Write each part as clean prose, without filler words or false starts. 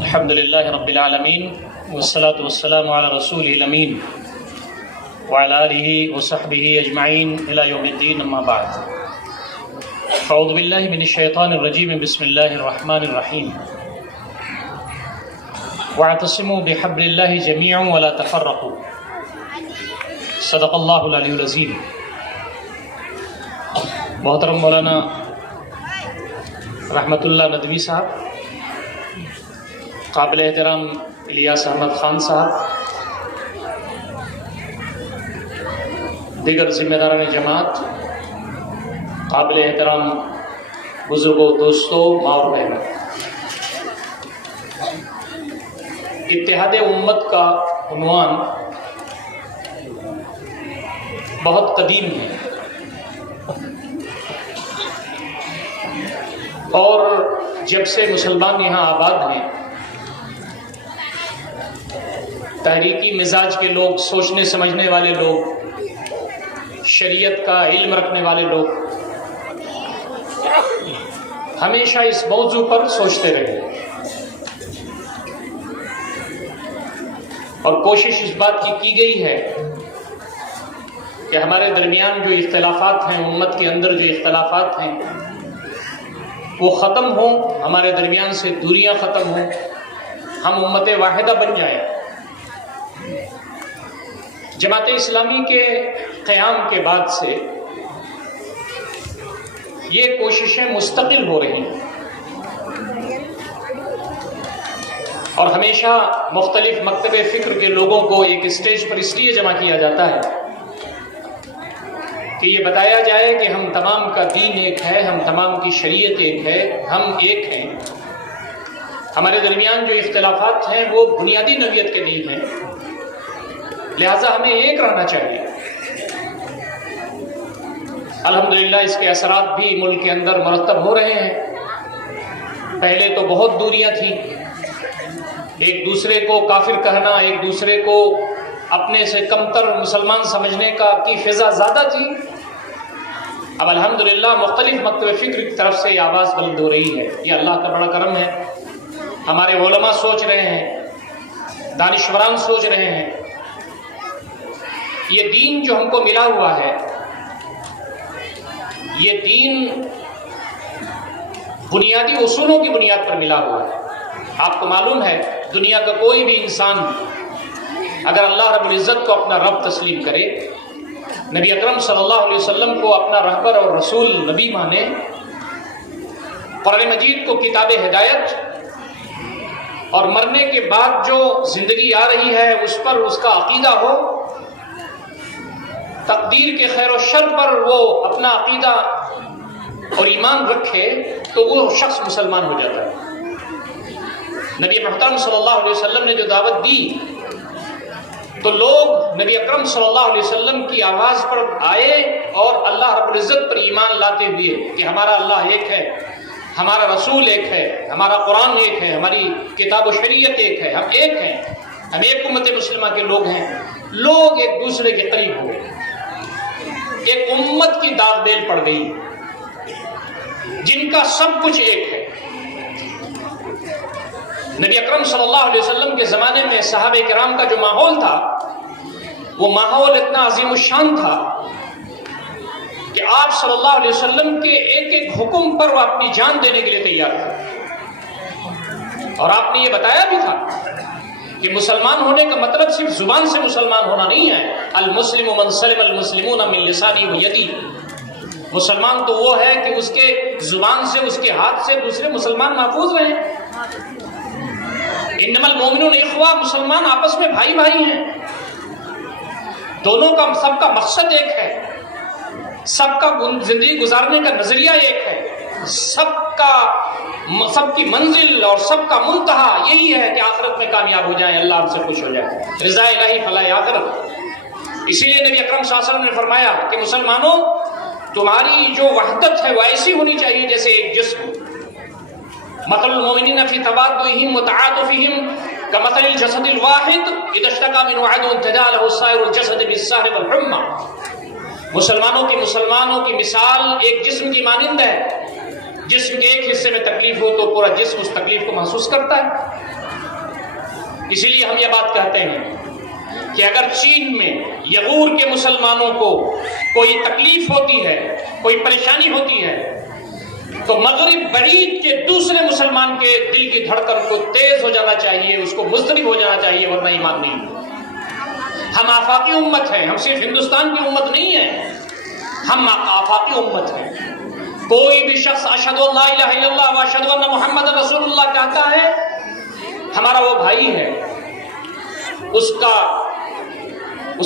الحمد للہ رب العالمین والصلاة والسلام علی رسولہ الامین وعلی آلہ وصحبہ اجمعین الی یوم الدین، اما بعد۔ اعوذ باللہ من الشیطان الرجیم، بسم اللہ الرحمن الرحیم۔ واعتصموا بحبل اللہ جمیعا ولا تفرقوا، صدق اللہ العلی العظیم۔ محترم مولانا رحمت اللہ ندوی صاحب، قابل احترام الیاس احمد خان صاحب، دیگر ذمہ داران جماعت، قابل احترام بزرگوں، دوستوں، ماں اور بہنوں، اتحاد امت کا عنوان بہت قدیم ہے اور جب سے مسلمان یہاں آباد ہیں، تحریکی مزاج کے لوگ، سوچنے سمجھنے والے لوگ، شریعت کا علم رکھنے والے لوگ ہمیشہ اس موضوع پر سوچتے رہے اور کوشش اس بات کی گئی ہے کہ ہمارے درمیان جو اختلافات ہیں، امت کے اندر جو اختلافات ہیں، وہ ختم ہوں، ہمارے درمیان سے دوریاں ختم ہوں، ہم امت واحدہ بن جائیں۔ جماعت اسلامی کے قیام کے بعد سے یہ کوششیں مستقل ہو رہی ہیں اور ہمیشہ مختلف مکتب فکر کے لوگوں کو ایک اسٹیج پر اس لیے جمع کیا جاتا ہے کہ یہ بتایا جائے کہ ہم تمام کا دین ایک ہے، ہم تمام کی شریعت ایک ہے، ہم ایک ہیں، ہمارے درمیان جو اختلافات ہیں وہ بنیادی نوعیت کے نہیں ہیں، لہٰذا ہمیں ایک رہنا چاہیے۔ الحمدللہ اس کے اثرات بھی ملک کے اندر مرتب ہو رہے ہیں۔ پہلے تو بہت دوریاں تھیں، ایک دوسرے کو کافر کہنا، ایک دوسرے کو اپنے سے کمتر مسلمان سمجھنے کی فضا زیادہ تھی۔ اب الحمدللہ مختلف مکتب فکر کی طرف سے یہ آواز بلند ہو رہی ہے، یہ اللہ کا بڑا کرم ہے۔ ہمارے علماء سوچ رہے ہیں، دانشوران سوچ رہے ہیں، یہ دین جو ہم کو ملا ہوا ہے، یہ دین بنیادی اصولوں کی بنیاد پر ملا ہوا ہے۔ آپ کو معلوم ہے دنیا کا کوئی بھی انسان اگر اللہ رب العزت کو اپنا رب تسلیم کرے، نبی اکرم صلی اللہ علیہ وسلم کو اپنا رہبر اور رسول نبی مانے، قرآن مجید کو کتاب ہدایت، اور مرنے کے بعد جو زندگی آ رہی ہے اس پر اس کا عقیدہ ہو، تقدیر کے خیر و شر پر وہ اپنا عقیدہ اور ایمان رکھے، تو وہ شخص مسلمان ہو جاتا ہے۔ نبی محترم صلی اللہ علیہ وسلم نے جو دعوت دی تو لوگ نبی اکرم صلی اللہ علیہ وسلم کی آواز پر آئے اور اللہ رب العزت پر ایمان لاتے ہوئے کہ ہمارا اللہ ایک ہے، ہمارا رسول ایک ہے، ہمارا قرآن ایک ہے، ہماری کتاب و شریعت ایک ہے، ہم ایک ہیں، ہم ایک امت مسلمہ کے لوگ ہیں۔ لوگ ایک دوسرے کے قریب ہو گئے، ایک امت کی داغ دیل پڑ گئی جن کا سب کچھ ایک ہے۔ نبی اکرم صلی اللہ علیہ وسلم کے زمانے میں صحابہ کرام کا جو ماحول تھا، وہ ماحول اتنا عظیم الشان تھا کہ آپ صلی اللہ علیہ وسلم کے ایک ایک حکم پر وہ اپنی جان دینے کے لیے تیار تھے، اور آپ نے یہ بتایا بھی تھا کہ مسلمان ہونے کا مطلب صرف زبان سے مسلمان ہونا نہیں ہے۔ المسلم من سلم المسلمون من لسانہ و یدہ، مسلمان تو وہ ہے کہ اس کے زبان سے، اس کے ہاتھ سے دوسرے مسلمان محفوظ رہیں۔ انما المؤمنون اخوہ، مسلمان آپس میں بھائی بھائی ہیں، دونوں کا سب کا مقصد ایک ہے، سب کا زندگی گزارنے کا نظریہ ایک ہے، سب کی منزل اور سب کا منتہا یہی ہے کہ آخرت میں کامیاب ہو جائیں، اللہ ہم سے خوش ہو جائے، رضا الہی فلاح آخرت۔ اسی لیے نبی اکرم صلی اللہ علیہ وسلم نے فرمایا کہ مسلمانوں، تمہاری جو وحدت ہے وہ ایسی ہونی چاہیے جیسے ایک جسم۔ مثل المؤمنین فی تبادہم وتعاطفہم کمثل الجسد الواحد اذا اشتكى منه عضو تداعى له سائر الجسد بالسهر والحمى. مسلمانوں کی مثال ایک جسم کی مانند ہے. جسم کے ایک حصے میں تکلیف ہو تو پورا جسم اس تکلیف کو محسوس کرتا ہے. اسی لیے ہم یہ بات کہتے ہیں کہ اگر چین میں یغور کے مسلمانوں کو کوئی تکلیف ہوتی ہے، کوئی پریشانی ہوتی ہے، تو مغرب بعید کے دوسرے مسلمان کے دل کی دھڑکن کو تیز ہو جانا چاہیے، اس کو مضطرب ہو جانا چاہیے، ورنہ ایمان نہیں. ہم آفاقی امت ہیں، ہم صرف ہندوستان کی امت نہیں ہیں، ہم آفاقی امت ہیں. کوئی بھی شخص اشہد ان لا الہ الا اللہ و اشہد ان محمد رسول اللہ کہتا ہے، ہمارا وہ بھائی ہے، اس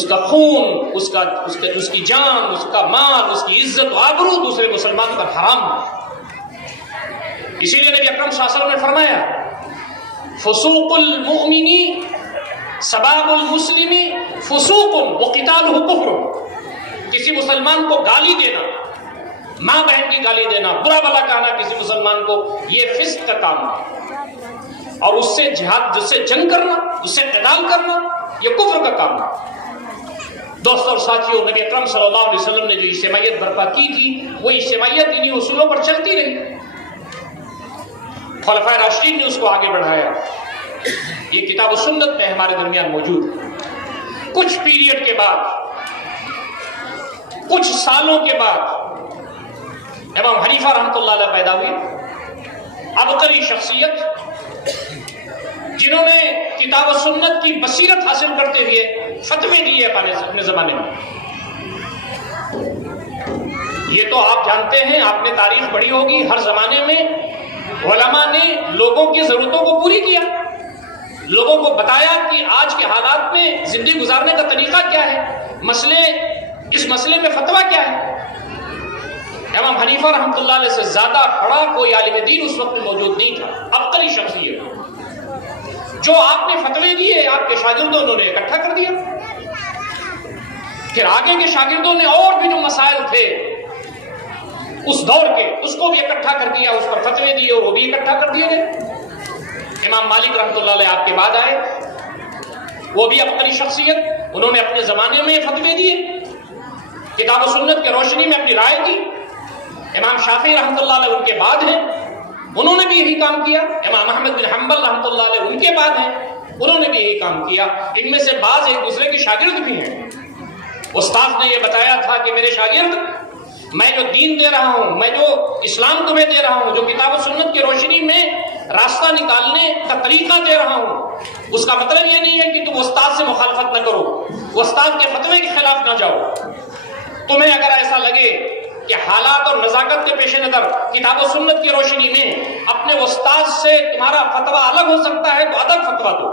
کا خون، اس کی جان، اس کا مال، اس کی عزت و آبرو دوسرے مسلمان پر حرام ہے. اسی لیے نبی اکرم صلی اللہ علیہ وسلم نے فرمایا فسوق المؤمن سباب المسلم فسوق وقتالہ کفر. کسی مسلمان کو گالی دینا، ماں بہن کی گالی دینا، برا بھلا کہنا کسی مسلمان کو، یہ فسق کا کام ہے، اور اس سے جہاد، جس سے جنگ کرنا، اس سے قتال کرنا، یہ کفر کا کام ہے. دوستوں اور ساتھیوں، نبی اکرم صلی اللہ علیہ وسلم نے جو اجتماعیت برپا کی تھی، وہ اجتماعیت انہی اصولوں پر چلتی رہی. خلفائے راشدین نے اس کو آگے بڑھایا. یہ کتاب و سنت میں ہمارے درمیان موجود ہے. کچھ پیریڈ کے بعد، کچھ سالوں کے بعد امام حنیفہ رحمۃ اللہ علیہ پیدا ہوئے، عبقری شخصیت، جنہوں نے کتاب و سنت کی بصیرت حاصل کرتے ہوئے فتوے دیے اپنے زمانے میں. یہ تو آپ جانتے ہیں، آپ نے تاریخ پڑھی ہوگی، ہر زمانے میں علماء نے لوگوں کی ضرورتوں کو پوری کیا، لوگوں کو بتایا کہ آج کے حالات میں زندگی گزارنے کا طریقہ کیا ہے، اس مسئلے میں فتویٰ کیا ہے. امام حنیفہ رحمۃ اللہ علیہ سے زیادہ بڑا کوئی عالم دین اس وقت موجود نہیں تھا. عبقری شخصیت، جو آپ نے فتوے دیے آپ کے شاگردوں نے اکٹھا کر دیا. پھر آگے کے شاگردوں نے اور بھی جو مسائل تھے اس دور کے، اس کو بھی اکٹھا کر دیا، اس پر فتوے دیے اور وہ بھی اکٹھا کر دیے گئے. امام مالک رحمۃ اللہ علیہ آپ کے بعد آئے، وہ بھی عبقری شخصیت، انہوں نے اپنے زمانے میں فتوے دیے، کتاب و سنت کے روشنی میں اپنی رائے دی. امام شافعی رحمۃ اللہ علیہ ان کے بعد ہیں، انہوں نے بھی یہی کام کیا. امام احمد بن حنبل رحمۃ اللہ علیہ ان کے بعد ہیں، انہوں نے بھی یہی کام کیا. ان میں سے بعض ایک دوسرے کے شاگرد بھی ہیں. استاد نے یہ بتایا تھا کہ میرے شاگرد، میں جو دین دے رہا ہوں، میں جو اسلام تمہیں دے رہا ہوں، جو کتاب و سنت کی روشنی میں راستہ نکالنے کا طریقہ دے رہا ہوں، اس کا مطلب یہ نہیں ہے کہ تم استاد سے مخالفت نہ کرو، استاد کے فتوے کے خلاف نہ جاؤ. تمہیں اگر ایسا لگے کہ حالات اور نزاکت کے پیش نظر کتاب و سنت کی روشنی میں اپنے استاد سے تمہارا فتویٰ الگ ہو سکتا ہے تو الگ فتویٰ دو.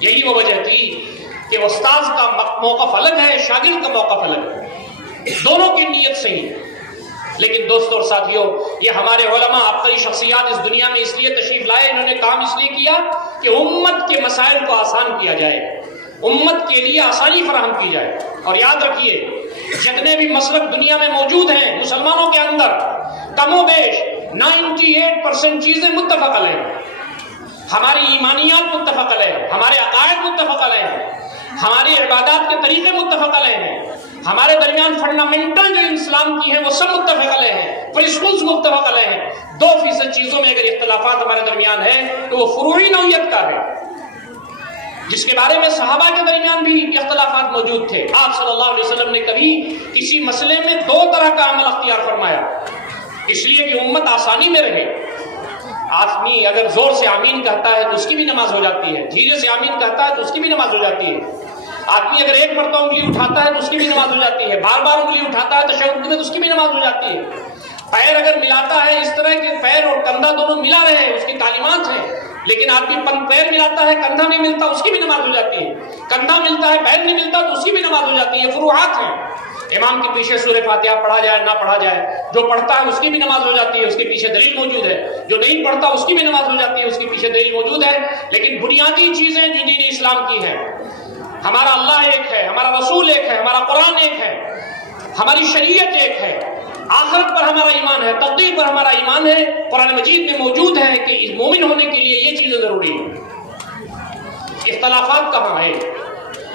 یہی وہ وجہ تھی کہ استاد کا موقف الگ ہے، شاگرد کا موقف الگ ہے، دونوں کی نیت صحیح ہے. لیکن دوستوں اور ساتھیوں، یہ ہمارے علماء عبقری شخصیات اس دنیا میں اس لیے تشریف لائے، انہوں نے کام اس لیے کیا کہ امت کے مسائل کو آسان کیا جائے، امت کے لیے آسانی فراہم کی جائے. اور یاد رکھیے، جتنے بھی مسلک دنیا میں موجود ہیں مسلمانوں کے اندر، کم و بیش 98% چیزیں متفق علیہ ہیں. ہماری ایمانیات متفق علیہ ہیں، ہمارے عقائد متفق علیہ ہیں، ہماری عبادات کے طریقے متفق علیہ ہیں، ہمارے درمیان فنڈامنٹل جو اسلام کی ہیں وہ سب متفق علیہ ہیں، پرنسپلز متفق علیہ ہیں. 2% چیزوں میں اگر اختلافات ہمارے درمیان ہیں تو وہ فروعی نوعیت کا ہے، جس کے بارے میں صحابہ کے درمیان بھی اختلافات موجود تھے. آپ صلی اللہ علیہ وسلم نے کبھی کسی مسئلے میں 2 طرح کا عمل اختیار فرمایا، اس لیے کہ امت آسانی میں رہے. آدمی اگر زور سے آمین کہتا ہے تو اس کی بھی نماز ہو جاتی ہے، دھیرے سے آمین کہتا ہے تو اس کی بھی نماز ہو جاتی ہے. آدمی اگر ایک مرتبہ انگلی اٹھاتا ہے تو اس کی بھی نماز ہو جاتی ہے، بار بار انگلی اٹھاتا ہے تشہد میں تو اس کی بھی نماز ہو جاتی ہے. پیر اگر ملاتا ہے اس طرح کہ پیر اور کندھا دونوں ملا رہے ہیں، اس کی تعلیمات ہیں، لیکن آدمی پیر ملاتا ہے کندھا نہیں ملتا، اس کی بھی نماز ہو جاتی ہے. کندھا ملتا ہے پیر نہیں ملتا تو اس کی بھی نماز ہو جاتی ہے. فروعات ہیں. امام کے پیچھے سورہ فاتحہ پڑھا جائے نہ پڑھا جائے، جو پڑھتا ہے اس کی بھی نماز ہو جاتی ہے، اس کے پیچھے دلیل موجود ہے. جو نہیں پڑھتا اس کی بھی نماز ہو جاتی ہے، اس کے پیچھے دلیل موجود ہے. لیکن بنیادی چیزیں جو دین اسلام کی ہیں، ہمارا اللہ ایک ہے، ہمارا رسول ایک ہے، ہمارا قرآن ایک ہے، ہماری شریعت ایک ہے، آخرت پر ہمارا ایمان ہے، تقدیر پر ہمارا ایمان ہے. قرآن مجید میں موجود ہے کہ مومن ہونے کے لیے یہ چیزیں ضروری ہیں. اختلافات کہاں ہیں؟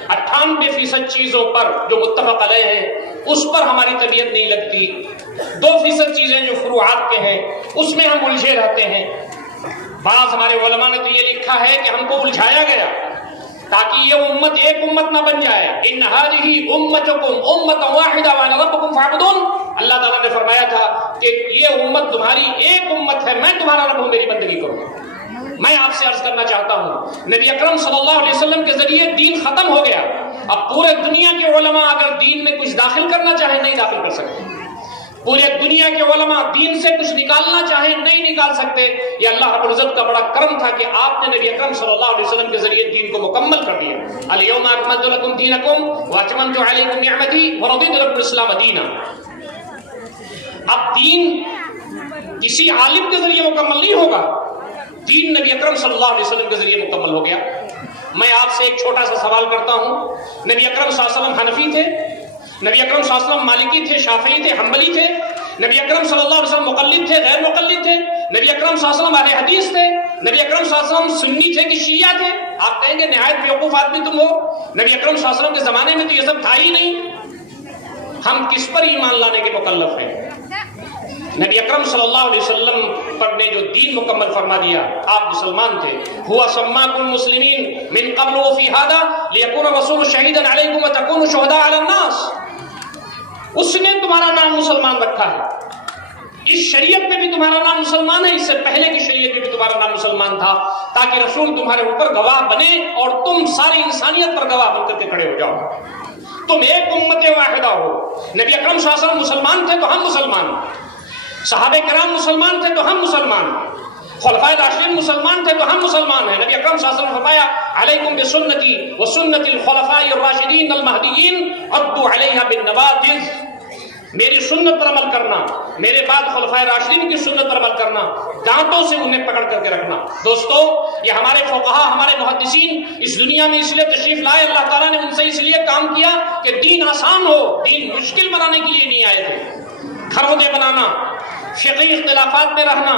98% چیزوں پر جو متفق علیہ ہیں اس پر ہماری طبیعت نہیں لگتی، 2% چیزیں جو فروعات کے ہیں اس میں ہم الجھے رہتے ہیں۔ بعض ہمارے علماء نے تو یہ لکھا ہے کہ ہم کو الجھایا گیا تاکہ یہ امت ایک امت نہ بن جائے۔ ان ھذہ امتکم امۃ واحدہ وانا ربکم فاعبدون، اللہ تعالیٰ نے فرمایا تھا کہ یہ امت تمہاری ایک امت ہے، میں تمہارا رب ہوں، میری بندگی کرو۔ میں آپ سے عرض کرنا چاہتا ہوں، نبی اکرم صلی اللہ علیہ وسلم کے ذریعے دین ختم ہو گیا، اب پورے دنیا کے علماء اگر دین میں کچھ داخل کرنا چاہیں نہیں داخل کر سکتے، پورے دنیا کے علماء دین سے کچھ نکالنا چاہیں نہیں نکال سکتے۔ یہ اللہ رب العزت کا بڑا کرم تھا کہ آپ نے نبی اکرم صلی اللہ علیہ وسلم کے ذریعے دین کو مکمل کر دیا۔ الیوم اکملت لکم دینکم واتممت علیکم نعمتی ورضیت لکم الاسلام دینا۔ اب دین کسی عالم کے ذریعے مکمل نہیں ہوگا، دین نبی اکرم صلی اللہ علیہ وسلم کے ذریعے مکمل ہو گیا۔ میں آپ سے ایک چھوٹا سا سوال کرتا ہوں، نبی اکرم صلی اللہ علیہ وسلم حنفی تھے، نبی اکرم صلی اللہ علیہ وسلم مالکی تھے، شافعی تھے، حنبلی تھے، نبی اکرم صلی اللہ علیہ وسلم مقلد تھے، غیر مقلد تھے، نبی اکرم صلی اللہ علیہ وسلم اہل حدیث تھے، نبی اکرم صلی اللہ علیہ وسلم سنی تھے کہ شیعہ تھے؟ آپ کہیں گے نہایت بیوقوف آدمی تم ہو، نبی اکرم صلی اللہ علیہ وسلم کے زمانے میں تو یہ سب تھا ہی نہیں۔ ہم کس پر ایمان لانے کے مکلف ہیں؟ نبی اکرم صلی اللہ علیہ وسلم پر نے جو دین مکمل فرما دیا، آپ مسلمان تھے۔ ہوا سماکم المسلمین من قبل وفی ھذا لیکون الرسول شہیدا علیکم وتکونوا شہداء علی الناس، اس نے تمہارا نام مسلمان رکھا ہے، اس شریعت میں بھی تمہارا نام مسلمان ہے، اس سے پہلے کی شریعت میں بھی تمہارا نام مسلمان تھا، تاکہ رسول تمہارے اوپر گواہ بنے اور تم ساری انسانیت پر گواہ بن کر کے کھڑے ہو جاؤ، تم ایک امت واحدہ ہو۔ نبی اکرم صلی اللہ علیہ وسلم مسلمان تھے تو ہم مسلمان، صحابہ کرام مسلمان تھے تو ہم مسلمان، خلفائے راشدین مسلمان تھے تو ہم مسلمان ہیں۔ نبی اکرم صلی اللہ علیہ وسلم نے فرمایا علیکم بسنتی وسنت الخلفاء الراشدین المہدیین عضوا علیہا بالنواجذ، میری سنت پر عمل کرنا، میرے بعد خلفائے راشدین کی سنت پر عمل کرنا، دانتوں سے انہیں پکڑ کر کے رکھنا۔ دوستو، یہ ہمارے فقہا، ہمارے محدثین اس دنیا میں اس لیے تشریف لائے، اللہ تعالیٰ نے ان سے اس لیے کام کیا کہ دین آسان ہو، دین مشکل بنانے کے لیے نہیں آئے تھے۔ گھرودے بنانا، فقہی اختلافات میں رہنا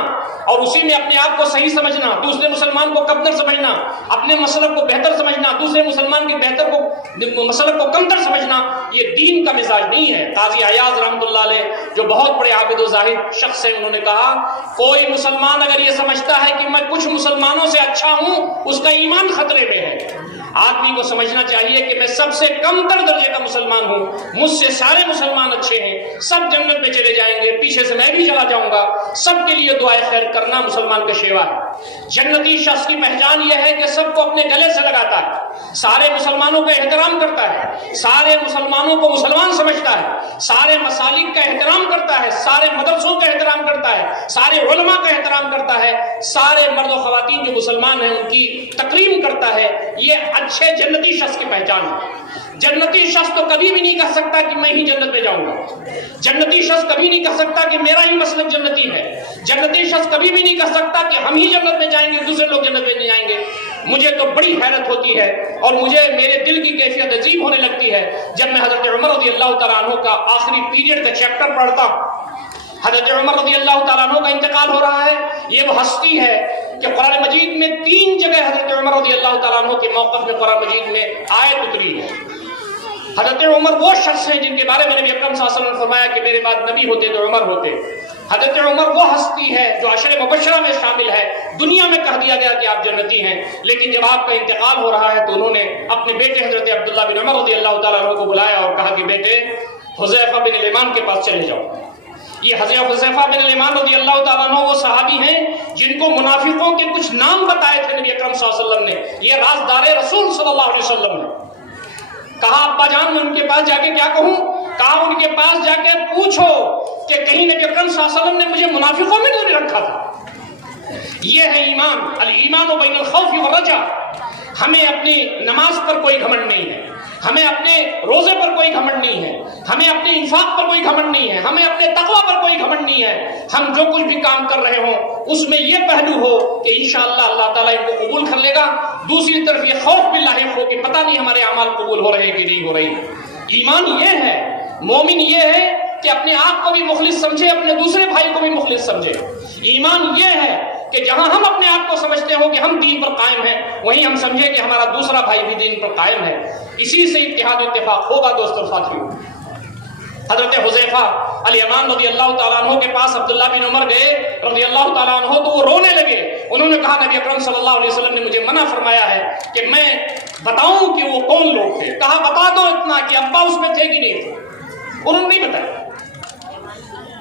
اور اسی میں اپنے آپ کو صحیح سمجھنا، دوسرے مسلمان کو کمتر سمجھنا، اپنے مسلک کو بہتر سمجھنا، دوسرے مسلمان کے بہتر کو مسلک کو کمتر سمجھنا، یہ دین کا مزاج نہیں ہے۔ قاضی عیاض رحمۃ اللہ علیہ جو بہت بڑے عابد و زاہد شخص ہیں، انہوں نے کہا کوئی مسلمان اگر یہ سمجھتا ہے کہ میں کچھ مسلمانوں سے اچھا ہوں، اس کا ایمان خطرے میں ہے۔ آدمی کو سمجھنا چاہیے کہ میں سب سے کم تر درجے کا مسلمان ہوں، مجھ سے سارے مسلمان اچھے ہیں، سب جنت میں چلے جائیں گے، پیچھے سے میں بھی چلا جاؤں گا، سب کے لیے دعائے خیر کرنا مسلمان کا شیوا ہے۔ جنتی شخص کی پہچان یہ ہے کہ سب کو اپنے گلے سے لگاتا ہے، سارے مسلمانوں کا احترام کرتا ہے، سارے مسلمانوں کو مسلمان سمجھتا ہے، سارے مسالک کا احترام کرتا ہے، سارے مدرسوں کا احترام کرتا ہے، سارے علماء کا احترام کرتا ہے، سارے مرد و خواتین جو مسلمان ہیں ان کی تکریم کرتا ہے۔ یہ اچھے جنتی شخص کی پہچان ہے۔ جنتی شخص تو کبھی بھی نہیں کہہ سکتا کہ میں ہی جنت میں جاؤں گا، جنتی شخص کبھی نہیں کہہ سکتا کہ میرا ہی مسلک جنتی ہے، جنتی شخص کبھی بھی نہیں کہہ سکتا کہ ہم ہی جنت میں جائیں گے، دوسرے لوگ جنت میں نہیں جائیں گے۔ مجھے تو بڑی حیرت ہوتی ہے اور مجھے میرے دل کی کیفیت عجیب ہونے لگتی ہے جب میں حضرت عمر رضی اللہ تعالیٰ عنہ کا آخری پیریڈ کا چیپٹر پڑھتا ہوں۔ حضرت عمر رضی اللہ تعالیٰ عنہ کا انتقال ہو رہا ہے، یہ وہ ہستی ہے کہ قرآن مجید میں 3 جگہ حضرت عمر رضی اللہ تعالیٰ عنہ کے موقف میں قرآن مجید میں آیت اتری ہے۔ حضرت عمر وہ شخص ہیں جن کے بارے میں نبی اکرم صلی اللہ علیہ وسلم نے فرمایا کہ میرے بعد نبی ہوتے تو عمر ہوتے۔ حضرت عمر وہ ہستی ہے جو عشر مبشرہ میں شامل ہے، دنیا میں کہہ دیا گیا کہ آپ جنتی ہیں، لیکن جب آپ کا انتقال ہو رہا ہے تو انہوں نے اپنے بیٹے حضرت عبداللہ بن عمر رضی اللہ تعالیٰ عنہ کو بلایا اور کہا کہ بیٹے حذیفہ بن الیمان کے پاس چلے جاؤ۔ یہ حذیفہ بن الیمان رضی اللہ تعالیٰ عنہ وہ صحابی ہیں جن کو منافقوں کے کچھ نام بتائے تھے نبی اکرم صلی اللہ علیہ وسلم نے، یہ رازدار رسول صلی اللہ علیہ وسلم نے۔ کہا ابا جان میں ان کے پاس جا کے کیا کہوں؟ کہا ان کے پاس جا کے پوچھو کہ کہیں نبی اکرم صلی اللہ علیہ وسلم نے مجھے منافقوں میں تو نہیں رکھا تھا۔ یہ ہے ایمان، الایمان بین الخوف والرجا۔ ہمیں اپنی نماز پر کوئی گھمنڈ نہیں ہے، ہمیں اپنے روزے پر کوئی گھمنڈ نہیں ہے، ہمیں اپنے انفاق پر کوئی گھمنڈ نہیں ہے، ہمیں اپنے تقوی پر کوئی گھمنڈ نہیں ہے۔ ہم جو کچھ بھی کام کر رہے ہوں اس میں یہ پہلو ہو کہ انشاءاللہ اللہ تعالیٰ ان کو قبول کر لے گا، دوسری طرف یہ خوف بھی لاحق ہو کہ پتہ نہیں ہمارے اعمال قبول ہو رہے ہیں کہ نہیں ہو رہے۔ ایمان یہ ہے، مومن یہ ہے کہ اپنے آپ کو بھی مخلص سمجھے، اپنے دوسرے بھائی کو بھی مخلص سمجھے۔ ایمان یہ ہے کہ کہ جہاں ہم اپنے آپ کو سمجھتے ہو کہ ہم دین پر قائم ہیں، وہیں ہم سمجھیں کہ ہمارا دوسرا بھائی بھی دین پر قائم ہے. اسی سے اتحاد و اتفاق ہوگا دوستو ساتھیوں. حضرت حذیفہ الیمان رضی اللہ تعالیٰ عنہ کے پاس عبداللہ بن عمر گئے رضی اللہ تعالیٰ عنہ، تو وہ رونے لگے. انہوں نے کہا نبی اکرم صلی اللہ علیہ وسلم نے مجھے منع فرمایا ہے کہ میں بتاؤں کہ وہ کون لوگ تھے. کہا بتا دو اتنا کہ ابا اس میں تھے کہ نہیں تھے. انہوں نے نہیں بتایا.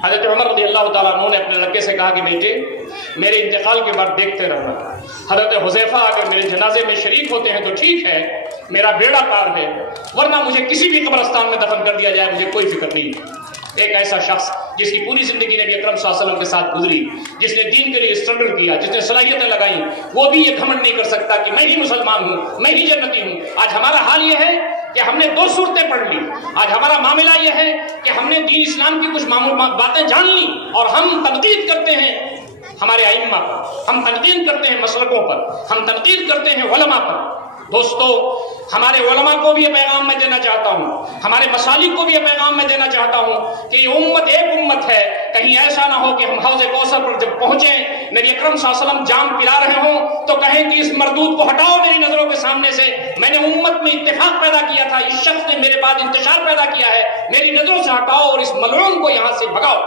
حضرت عمر رضی اللہ تعالیٰ عنہ نے اپنے لڑکے سے کہا کہ بیٹے میرے انتقال کے بعد دیکھتے رہنا. حضرت حذیفہ اگر میرے جنازے میں شریک ہوتے ہیں تو ٹھیک ہے، میرا بیڑا پار ہے، ورنہ مجھے کسی بھی قبرستان میں دفن کر دیا جائے مجھے کوئی فکر نہیں. ایک ایسا شخص جس کی پوری زندگی نبی اکرم صلی اللہ علیہ وسلم کے ساتھ گزری، جس نے دین کے لیے اسٹرگل کیا، جس نے صلاحیتیں لگائیں، وہ بھی یہ گھمنڈ نہیں کر سکتا کہ میں ہی مسلمان ہوں، میں ہی جنتی ہوں. آج ہمارا حال یہ ہے کہ ہم نے 2 صورتیں پڑھ لی. آج ہمارا معاملہ یہ ہے کہ ہم نے دین اسلام کی کچھ باتیں جان لی اور ہم تنقید کرتے ہیں ہمارے ائمہ پر، ہم تنقید کرتے ہیں مسلکوں پر، ہم تنقید کرتے ہیں علماء پر. دوستو ہمارے علماء کو بھی یہ پیغام میں دینا چاہتا ہوں، ہمارے مسالک کو بھی یہ پیغام میں دینا چاہتا ہوں کہ یہ امت ایک امت ہے. کہیں ایسا نہ ہو کہ ہم حوض کوثر پر جب پہنچیں نبی اکرم صلی اللہ علیہ وسلم جام پلا رہے ہوں تو کہیں کہ اس مردود کو ہٹاؤ میری نظروں کے سامنے سے. میں نے امت میں اتفاق پیدا کیا تھا، اس شخص نے میرے بعد انتشار پیدا کیا ہے، میری نظروں سے ہٹاؤ اور اس ملعون کو یہاں سے بھگاؤ.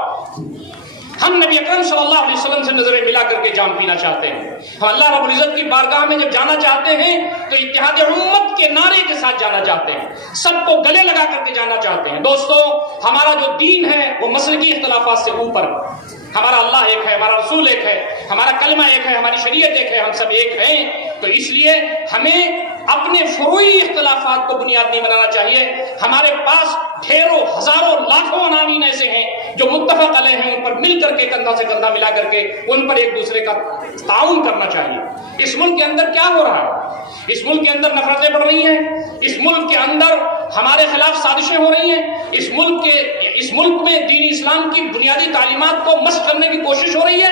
ہم نبی اکرم صلی اللہ علیہ وسلم سے نظریں ملا کر کے جام پینا چاہتے ہیں. ہم اللہ رب العزت کی بارگاہ میں جب جانا چاہتے ہیں تو اتحاد امت کے نعرے کے ساتھ جانا چاہتے ہیں، سب کو گلے لگا کر کے جانا چاہتے ہیں. دوستو ہمارا جو دین ہے وہ مسلکی اختلافات سے اوپر. ہمارا اللہ ایک ہے، ہمارا رسول ایک ہے، ہمارا کلمہ ایک ہے، ہماری شریعت ایک ہے، ہم سب ایک ہیں. تو اس لیے ہمیں اپنے فروعی اختلافات کو بنیاد نہیں بنانا چاہیے. ہمارے پاس ڈھیروں ہزاروں لاکھوں عناوین ایسے ہیں جو متفق علیہ ہیں، ان پر مل کر کے کندھا سے کندھا ملا کر کے ان پر ایک دوسرے کا تعاون کرنا چاہیے. اس ملک کے اندر کیا ہو رہا ہے؟ اس ملک کے اندر نفرتیں بڑھ رہی ہیں، اس ملک کے اندر ہمارے خلاف سازشیں ہو رہی ہیں، اس ملک میں دین اسلام کی بنیادی تعلیمات کو مسخ کرنے کی کوشش ہو رہی ہے.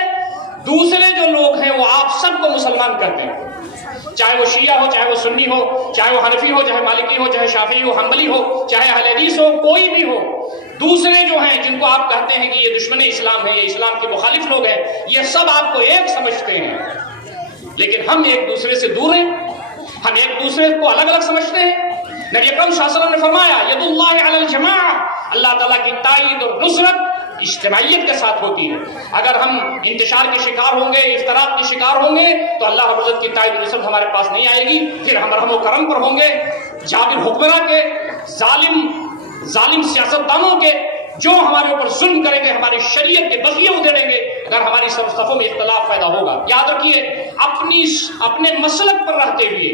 دوسرے جو لوگ ہیں وہ آپ سب کو مسلمان کرتے ہیں، چاہے وہ شیعہ ہو، چاہے وہ سنی ہو، چاہے وہ حنفی ہو، چاہے مالکی ہو، چاہے شافعی ہو، حنبلی ہو، چاہے اہل حدیث ہو، کوئی بھی ہو. دوسرے جو ہیں جن کو آپ کہتے ہیں کہ یہ دشمن اسلام ہے، یہ اسلام کے مخالف لوگ ہیں، یہ سب آپ کو ایک سمجھتے ہیں. لیکن ہم ایک دوسرے سے دور ہیں، ہم ایک دوسرے کو الگ الگ سمجھتے ہیں. نبی اکرم صلی اللہ علیہ وسلم نے فرمایا ید اللہ علی الجماع، اللہ تعالیٰ کی تائید اور نصرت اجتماعیت کے ساتھ ہوتی ہے. اگر ہم انتشار کے شکار ہوں گے، افتراق کے شکار ہوں گے تو اللہ رب العزت کی تائید و نصرت ہمارے پاس نہیں آئے گی. پھر ہم رحم و کرم پر ہوں گے جابر حکمراں کے، ظالم سیاستدانوں کے، جو ہمارے اوپر ظلم کریں گے، ہماری شریعت کے بغیے ادھیڑیں گے. اگر ہماری صفوں میں اختلاف پیدا ہوگا، یاد رکھیے اپنے مسلک پر رہتے ہوئے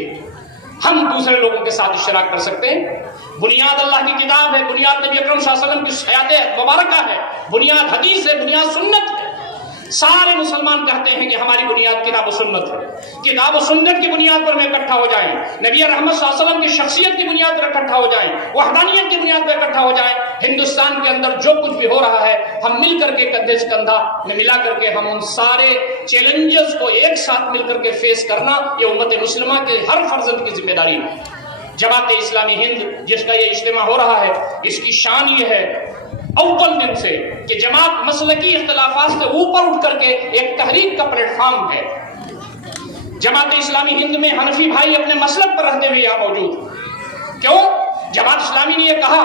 ہم دوسرے لوگوں کے ساتھ اشتراک کر سکتے ہیں. بنیاد اللہ کی کتاب ہے، بنیاد نبی اکرم صلی اللہ علیہ وسلم کی حیات مبارکہ ہے، بنیاد حدیث ہے، بنیاد سنت ہے. سارے مسلمان کہتے ہیں کہ ہماری بنیاد کتاب و سنت ہے. کتاب و سنت کی بنیاد پر میں اکٹھا ہو جائیں، نبی رحمت صلی اللہ علیہ وسلم کی شخصیت کی بنیاد پر اکٹھا ہو جائیں، وحدانیت کی بنیاد پر اکٹھا ہو جائیں. ہندوستان کے اندر جو کچھ بھی ہو رہا ہے ہم مل کر کے کندھے سے کندھا ملا کر کے ہم ان سارے چیلنجز کو ایک ساتھ مل کر کے فیس کرنا یہ امت مسلمہ کے ہر فرزند کی ذمہ داری ہے. جماعت اسلامی ہند جس کا یہ اجتماع ہو رہا ہے، اس کی شان یہ ہے اول دن سے کہ جماعت مسلکی اختلافات سے اوپر اٹھ کر کے ایک تحریک کا پلیٹ فارم ہے. جماعت اسلامی ہند میں حنفی بھائی اپنے مسلک پر رہتے ہوئے یہاں موجود. کیوں؟ جماعت اسلامی نے یہ کہا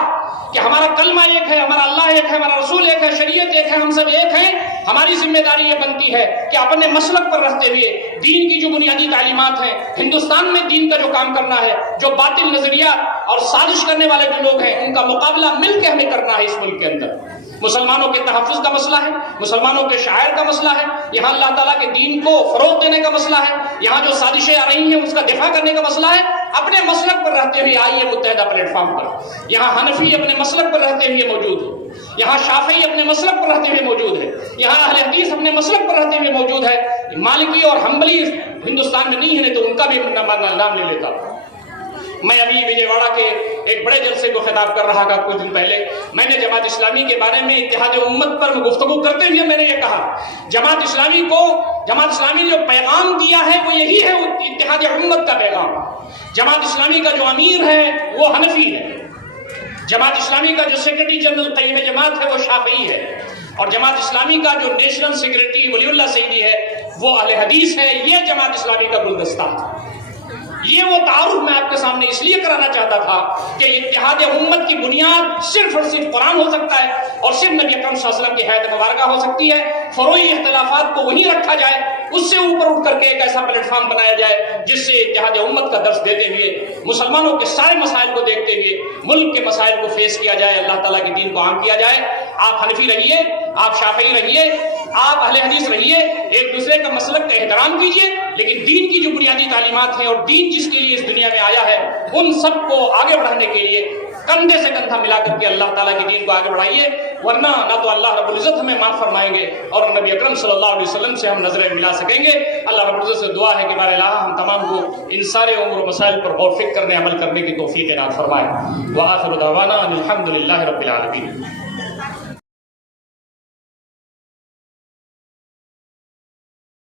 کہ ہمارا کلمہ ایک ہے، ہمارا اللہ ایک ہے، ہمارا رسول ایک ہے، شریعت ایک ہے، ہم سب ایک ہیں. ہماری ذمہ داری یہ بنتی ہے کہ اپنے مسلک پر رہتے ہوئے دین کی جو بنیادی تعلیمات ہیں، ہندوستان میں دین کا جو کام کرنا ہے، جو باطل نظریات اور سازش کرنے والے جو لوگ ہیں ان کا مقابلہ مل کے ہمیں کرنا ہے. اس ملک کے اندر مسلمانوں کے تحفظ کا مسئلہ ہے، مسلمانوں کے شاعر کا مسئلہ ہے، یہاں اللہ تعالیٰ کے دین کو فروغ دینے کا مسئلہ ہے، یہاں جو سازشیں آ رہی ہیں اس کا دفاع کرنے کا مسئلہ ہے. اپنے مسلک پر رہتے ہوئے آئیے متحدہ پلیٹ فارم پر. یہاں حنفی اپنے مسلک پر رہتے ہوئے موجود ہے، یہاں شافعی اپنے مسلک پر رہتے ہوئے موجود ہے، یہاں اہل حدیث اپنے مسلک پر رہتے ہوئے موجود ہے. مالکی اور حنبلی ہندوستان میں نہیں ہے تو ان کا بھی نام لے لیتا. میں ابھی وجے واڑہ کے ایک بڑے جلسے کو خطاب کر رہا تھا کچھ دن پہلے. میں نے جماعت اسلامی کے بارے میں اتحاد امت پر گفتگو کرتے ہوئے میں نے یہ کہا جماعت اسلامی نے جو پیغام دیا ہے وہ یہی ہے اتحاد امت کا پیغام. جماعت اسلامی کا جو امیر ہے وہ حنفی ہے، جماعت اسلامی کا جو سیکرٹری جنرل قیم جماعت ہے وہ شافعی ہے، اور جماعت اسلامی کا جو نیشنل سیکرٹری ولی اللہ سعیدی ہے وہ اہل حدیث ہے، یہ جماعت اسلامی کا گلدستہ ہے۔ یہ وہ تعارف میں آپ کے سامنے اس لیے کرانا چاہتا تھا کہ اتحاد امت کی بنیاد صرف اور صرف قرآن ہو سکتا ہے اور صرف نبی اکرم صلی اللہ علیہ وسلم کی حیات مبارکہ ہو سکتی ہے۔ فروعی اختلافات کو وہیں رکھا جائے، اس سے اوپر اٹھ کر کے ایک ایسا پلیٹ فارم بنایا جائے جس سے اتحاد امت کا درس دیتے ہوئے، مسلمانوں کے سارے مسائل کو دیکھتے ہوئے ملک کے مسائل کو فیس کیا جائے، اللہ تعالیٰ کے دین کو عام کیا جائے۔ آپ حنفی رہیے، آپ شافعی رہیے، آپ اہل حدیث رہیے، ایک دوسرے کا مسلک کا احترام کیجیے، لیکن دین کی جو بنیادی تعلیمات ہیں اور دین جس کے لیے اس دنیا میں آیا ہے ان سب کو آگے بڑھانے کے لیے کندھے سے کندھا ملا کر کے اللہ تعالیٰ کے دین کو آگے بڑھائیے، ورنہ نہ تو اللہ رب العزت ہمیں معاف فرمائیں گے اور نبی اکرم صلی اللہ علیہ وسلم سے ہم نظریں ملا سکیں گے۔ اللہ رب العزت سے دعا ہے کہ بار الہ ہم تمام کو ان سارے امور و مسائل پر غور فکر کرنے، عمل کرنے کی توفیق عنایت فرمائے۔ وآخر دعوانا ان الحمد للہ رب العالمین۔